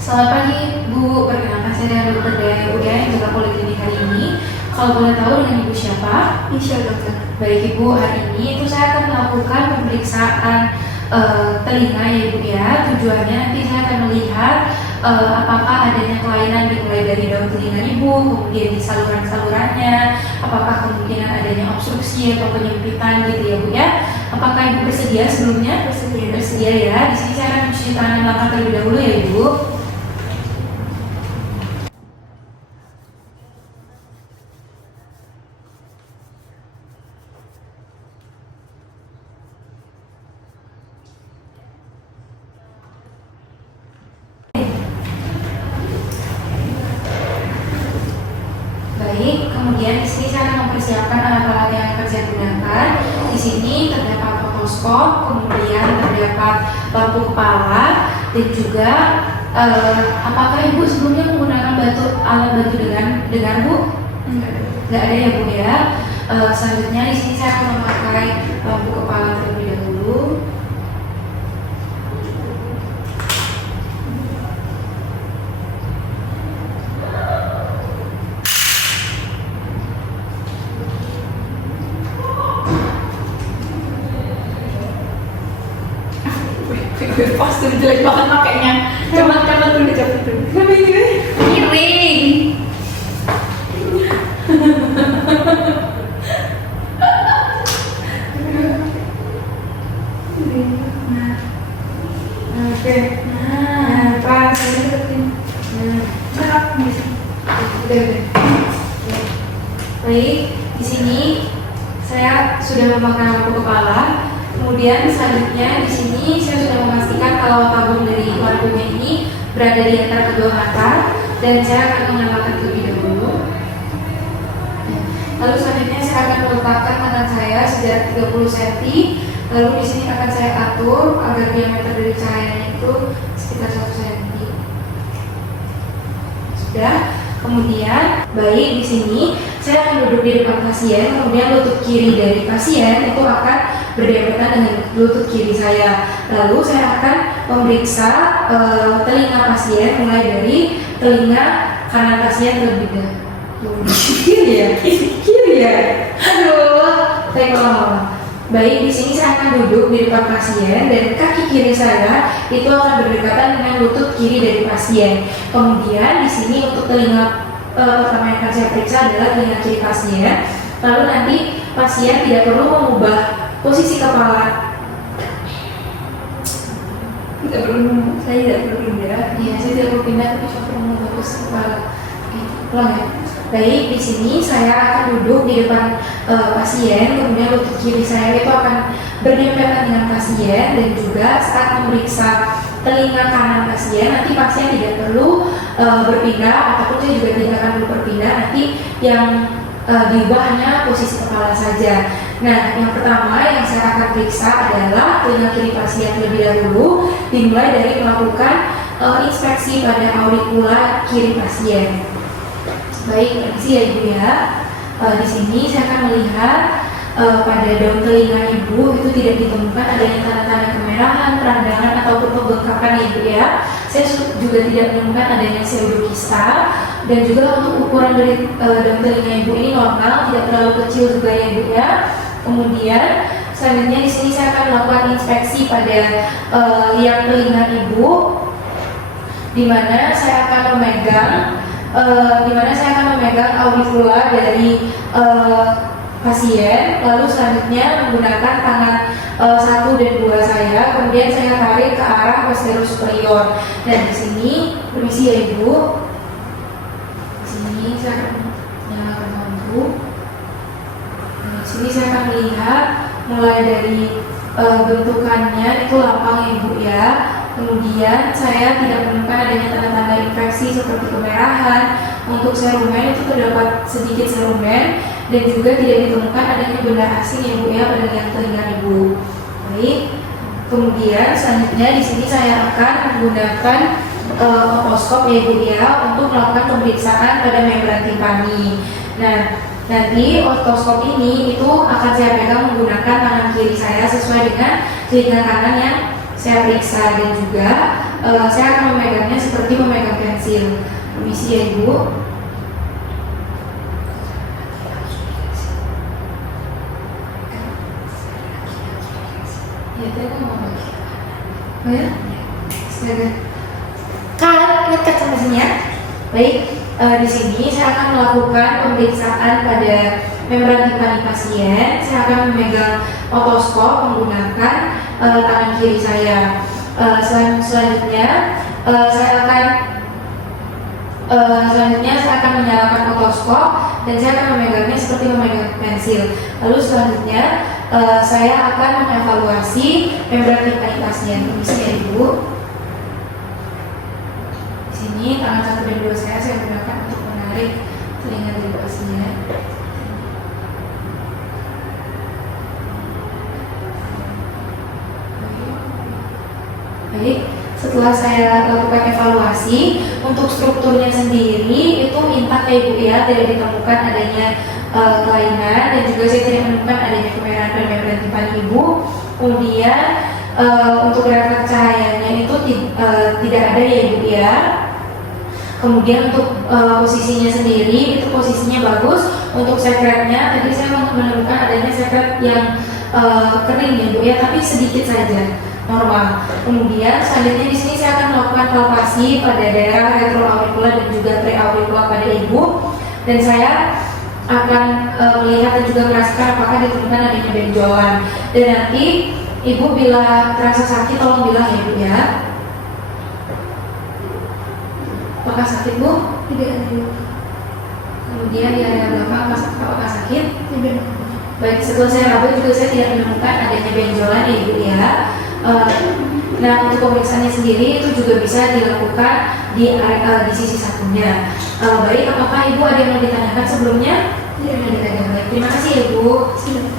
Selamat pagi Bu, perkenalkan saya dengan Dokter Dea Bu ya, yang juga poliklinik hari ini. Kalau boleh tahu dengan Ibu siapa? Michelle dokter. Baik Ibu, hari ini itu saya akan melakukan pemeriksaan telinga ya Ibu ya. Tujuannya nanti saya akan melihat apakah adanya kelainan dimulai dari daun telinga Ibu, kemudian di saluran-salurannya, apakah kemungkinan adanya obstruksi atau penyempitan gitu ya Bu ya. Apakah Ibu bersedia sebelumnya? Bersedia ya. Di sini saya akan mencuci tangan belakang terlebih dahulu ya Ibu. Baik, kemudian di sini saya akan mempersiapkan alat-alat yang akan saya gunakan. Di sini terdapat otoskop, kemudian terdapat lampu kepala, dan juga apakah Ibu sebelumnya menggunakan alat bantu dengar Bu? Enggak ada ya Bu ya. Selanjutnya di sini saya akan memakai lampu kepala terlebih dahulu. Pasti jelek banget makanya. Coba dulu coba dulu. Kenapa ini? Miring. Oke. Nah, pas. Udah. Baik, di sini saya sudah memakai lampu kepala. Kemudian selanjutnya di sini saya sudah memastikan kalau tabung dari lampunya ini berada di antara kedua mata, dan saya akan menambahkan terlebih dahulu. Lalu selanjutnya saya akan meletakkan tangan saya sejarak 30 cm. Lalu di sini akan saya atur agar diameter dari cahayanya itu sekitar 1 cm. Sudah. Kemudian, baik di sini saya akan duduk di depan pasien, kemudian lutut kiri dari pasien itu akan berdempetan dengan lutut kiri saya. Lalu saya akan memeriksa telinga pasien mulai dari telinga kanan pasien terlebih dahulu. Kiri ya. Aduh, saya ulang. Baik, di sini saya akan duduk di depan pasien dan kaki kiri saya itu akan berdekatan dengan lutut kiri dari pasien. Kemudian di sini untuk telinga pertama yang akan saya periksa adalah telinga kiri pasien. Lalu nanti pasien tidak perlu mengubah posisi kepala. Saya tidak perlu pindah. Iya, saya tidak perlu pindah, tapi saya perlu mengubah posisi kepala. Ulang ya. Baik, di sini saya akan duduk di depan pasien, kemudian lutut kiri saya itu akan berdempetan dengan pasien, dan juga saat memeriksa telinga kanan pasien, nanti pasien tidak perlu berpindah, ataupun saya juga tidak akan perlu berpindah, nanti yang diubah hanya posisi kepala saja. Nah, yang pertama yang saya akan periksa adalah telinga kiri pasien terlebih dahulu, dimulai dari melakukan inspeksi pada auricula kiri pasien. Baik, permisi ya Ibu ya. Di sini saya akan melihat pada daun telinga Ibu itu tidak ditemukan adanya tanda-tanda kemerahan, peradangan ataupun pembengkakan ya Ibu ya. Saya juga tidak menemukan adanya pseudokista, dan juga untuk ukuran dari daun telinga Ibu ini normal, tidak terlalu kecil juga ya Ibu ya. Kemudian selanjutnya di sini saya akan melakukan inspeksi pada liang telinga Ibu, di mana saya akan memegang auricula dari pasien. Lalu selanjutnya menggunakan tangan 1 dan 2 saya, kemudian saya tarik ke arah posterior superior. Dan di sini, permisi ya Ibu. Di sini saya akan menyalakan lampu. Nah, di sini saya akan melihat mulai dari bentukannya itu lapang ya Ibu ya. Kemudian saya tidak menemukan adanya tanda-tanda infeksi seperti kemerahan. Untuk serumen itu terdapat sedikit serumen, dan juga tidak ditemukan adanya benda asing ya Bu ya pada liang telinga Ibu. Baik. Kemudian selanjutnya di sini saya akan menggunakan otoskop ya Bu ya untuk melakukan pemeriksaan pada membran timpani. Nah, nanti otoskop ini itu akan saya pegang menggunakan tangan kiri saya sesuai dengan telinga kanan yang saya periksa dan juga saya akan memegangnya seperti memegang pensil. Permisi ya Ibu. Ya, tadi kan mau bagi. Oh ya? Astaga. Ingat sampai sini ya. Baik, di sini saya akan melakukan pemeriksaan pada membran timpani pasien. Saya akan memegang otoskop menggunakan tangan kiri saya. Selanjutnya saya akan menyalakan otoskop dan saya akan memegangnya seperti memegang pensil. Lalu selanjutnya saya akan mengevaluasi membran timpani pasien. Permisi ya Ibu. Di sini tangan 1 dan 2 saya gunakan untuk menarik telinga dari pasien. Baik, setelah saya lakukan evaluasi untuk strukturnya sendiri itu intak ya Ibu ya, tidak ditemukan adanya kelainan dan juga saya tidak menemukan adanya kemerahan pada membran timpani Ibu. Kemudian untuk refleks cahayanya itu tidak ada ya Ibu ya. Kemudian untuk posisinya sendiri itu posisinya bagus. Untuk sekretnya tadi saya menemukan adanya sekret yang kering ya Bu ya, tapi sedikit saja, normal. Kemudian selanjutnya di sini saya akan melakukan palpasi pada daerah retroauricula dan juga preauricula pada Ibu, dan saya akan melihat dan juga merasakan apakah ditemukan adanya benjolan. Dan nanti Ibu bila terasa sakit tolong bilang ya Ibu ya. Apakah sakit Bu? Tidak ada. Kemudian di area belakang apakah sakit? Tidak. Baik, setelah saya raba juga saya tidak menemukan adanya benjolan ya Ibu ya. Nah, untuk pemeriksaannya sendiri itu juga bisa dilakukan di sisi satunya. Baik, apakah Ibu ada yang mau ditanyakan sebelumnya? Tidak ada. Baik, terima kasih ya Bu. Silakan.